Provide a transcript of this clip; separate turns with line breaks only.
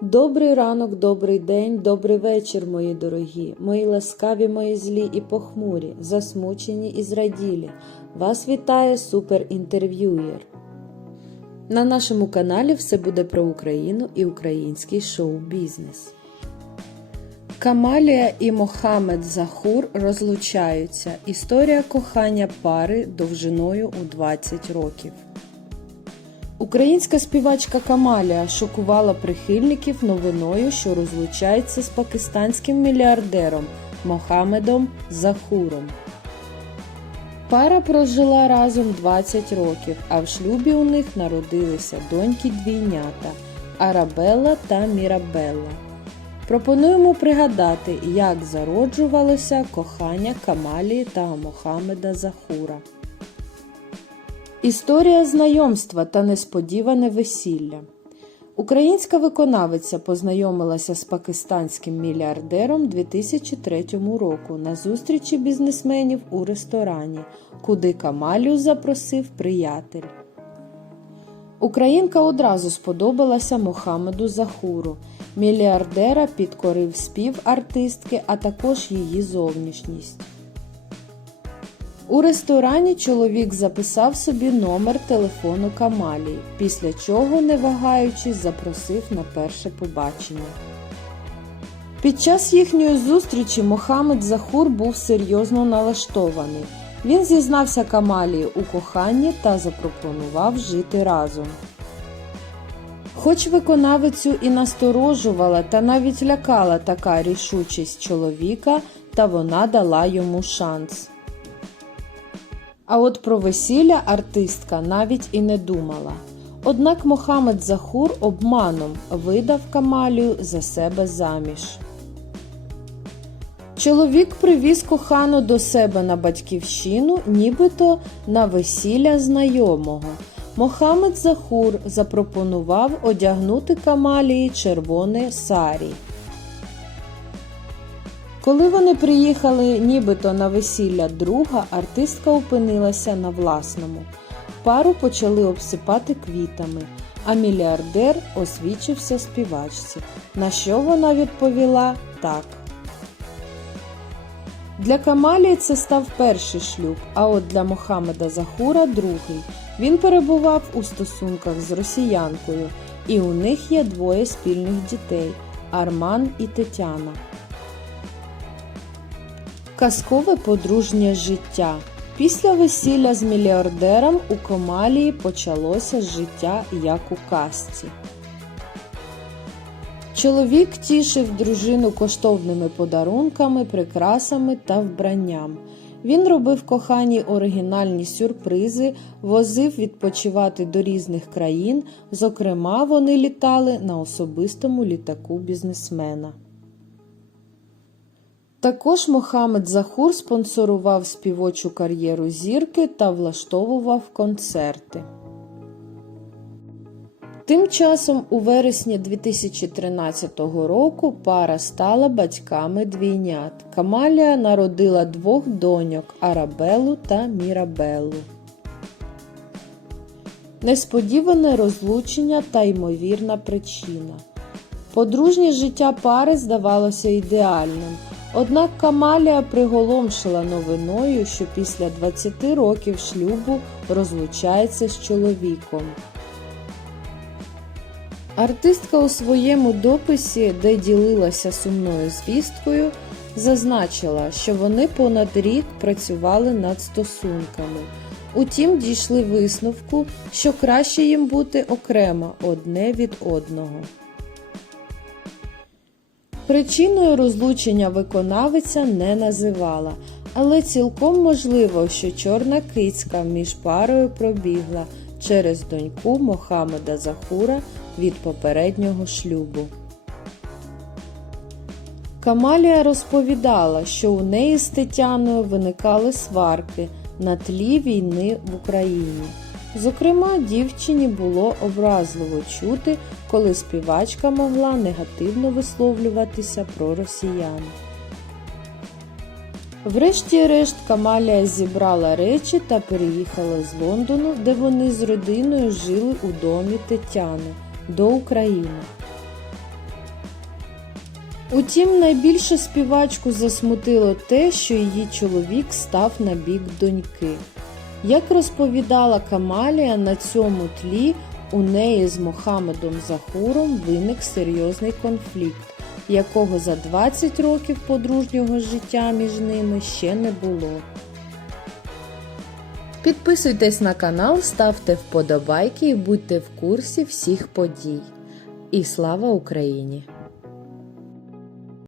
Добрий ранок, добрий день, добрий вечір, мої дорогі, мої ласкаві, мої злі і похмурі, засмучені і зраділі. Вас вітає суперінтерв'юєр. На нашому каналі все буде про Україну і український шоу-бізнес. Камалія і Мохамед Захур розлучаються. Історія кохання пари довжиною у 20 років. Українська співачка Камалія шокувала прихильників новиною, що розлучається з пакистанським мільярдером Мохамедом Захуром. Пара прожила разом 20 років, а в шлюбі у них народилися доньки двійнята Арабелла та Мірабелла. Пропонуємо пригадати, як зароджувалося кохання Камалії та Мохамеда Захура. Історія знайомства та несподіване весілля. Українська виконавиця познайомилася з пакистанським мільярдером 2003 року на зустрічі бізнесменів у ресторані, куди Камалію запросив приятель. Українка одразу сподобалася Мохамеду Захуру. Мільярдера підкорив спів артистки, а також її зовнішність. У ресторані чоловік записав собі номер телефону Камалії, після чого, не вагаючись, запросив на перше побачення. Під час їхньої зустрічі Мохамед Захур був серйозно налаштований. Він зізнався Камалії у коханні та запропонував жити разом. Хоч виконавицю і насторожувала та навіть лякала така рішучість чоловіка, та вона дала йому шанс. А от про весілля артистка навіть і не думала. Однак Мохамед Захур обманом видав Камалію за себе заміж. Чоловік привіз кохану до себе на батьківщину, нібито на весілля знайомого. Мохамед Захур запропонував одягнути Камалії червоне сарі. Коли вони приїхали нібито на весілля друга, артистка опинилася на власному. Пару почали обсипати квітами, а мільярдер освічився співачці, на що вона відповіла так. Для Камалії це став перший шлюб, а от для Мохамеда Захура другий. Він перебував у стосунках з росіянкою, і у них є двоє спільних дітей Арман і Тетяна. Казкове подружнє життя. Після весілля з мільярдером у Камалії почалося життя як у казці. Чоловік тішив дружину коштовними подарунками, прикрасами та вбранням. Він робив коханій оригінальні сюрпризи, возив відпочивати до різних країн. Зокрема, вони літали на особистому літаку бізнесмена. Також Мохамед Захур спонсорував співочу кар'єру зірки та влаштовував концерти. Тим часом, у вересні 2013 року, пара стала батьками двійнят. Камалія народила двох доньок Арабелу та Мірабелу. Несподіване розлучення та ймовірна причина. Подружнє життя пари здавалося ідеальним. Однак Камалія приголомшила новиною, що після 20 років шлюбу розлучається з чоловіком. Артистка у своєму дописі, де ділилася сумною звісткою, зазначила, що вони понад рік працювали над стосунками. Утім, дійшли висновку, що краще їм бути окремо одне від одного. Причиною розлучення виконавиця не називала, але цілком можливо, що чорна кицька між парою пробігла через доньку Мохамеда Захура від попереднього шлюбу. Камалія розповідала, що у неї з Тетяною виникали сварки на тлі війни в Україні. Зокрема, дівчині було образливо чути, коли співачка могла негативно висловлюватися про росіян. Врешті-решт Камалія зібрала речі та переїхала з Лондону, де вони з родиною жили у домі Тетяни, до України. Утім, найбільше співачку засмутило те, що її чоловік став на бік доньки. Як розповідала Камалія, на цьому тлі у неї з Мохамедом Захуром виник серйозний конфлікт, якого за 20 років подружнього життя між ними ще не було. Підписуйтесь на канал, ставте вподобайки і будьте в курсі всіх подій. І слава Україні!